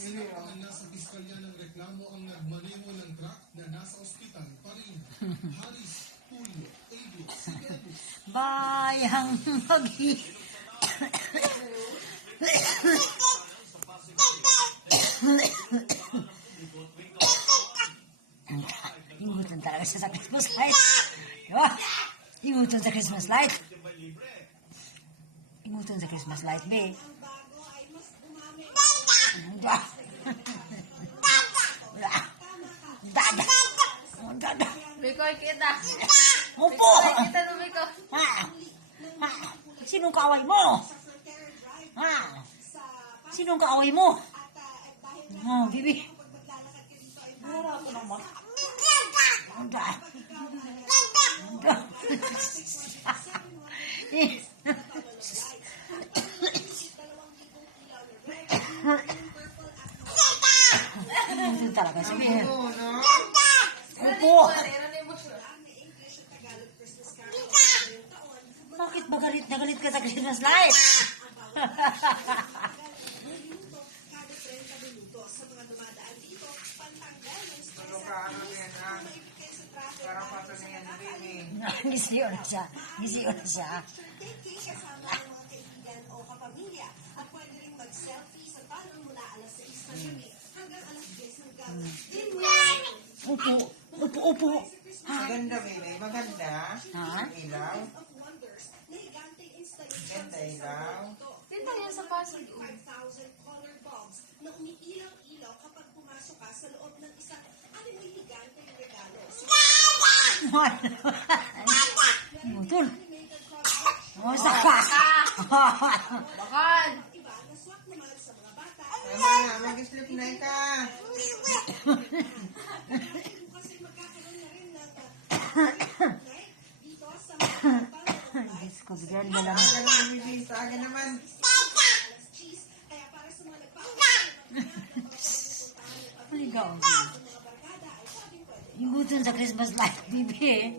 Nasa piskalya ng reklamo ang nagmaneho ng truck na nasa ospital pa rin. Haris, Julio, Elvio, Sibelis. Bayang magi. Ingutan talaga siya sa Christmas light. Diba? Ingutan sa Christmas light. Ingutan sa Christmas light, be. Dada. Dada. Mikoy kita. Upo. Mikoy kita no Miko. Ha? Ha? Sinong kaaway mo? Ha? Sinong kaaway mo? Oh, bibi. Mura ko naman. Dada. Dada. Ito talaga sabihin. Upo. Bakit ba galit na galit ka sa Christmas light? Gisiyo na siya. Gisiyo na siya. Upo. Upo, upo. Maganda, baby. Maganda. Ha? Ilaw. Ganda ilaw. Dito yan sa Pasig. na umiilaw-ilaw kapag pumasok ka sa loob ng isang alimay-higante yung regalo. Mutol. Oh, saka. Bakal. Iba, naswak naman sa mga bata. Tama na, mag-sleep na ka. Kasi magkakaroon na rin ng night dito sa mga Diyos ko, bigyan mo lang. Aga naman, baby. Sa aga naman. alas cheese. Kaya para sa mga Maligaw. mga barkada ay pwedeng pwede. Ingutan sa Christmas light, bibi.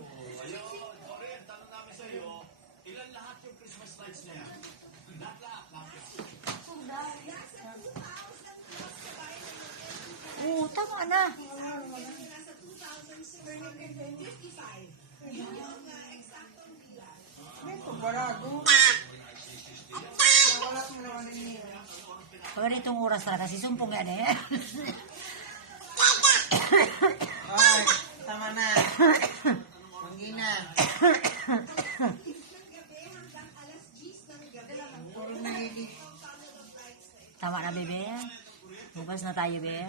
Oo, tama na. Nasa 2,755. Yun yung eksaktong bilang. Ito, barago. Nawalat mo naman din yun. Pag ganitong oras talaga, si Sumpong yan eh. Ay, tama na. Manggi na. Tama na, bebe. Bukas na tayo, bebe.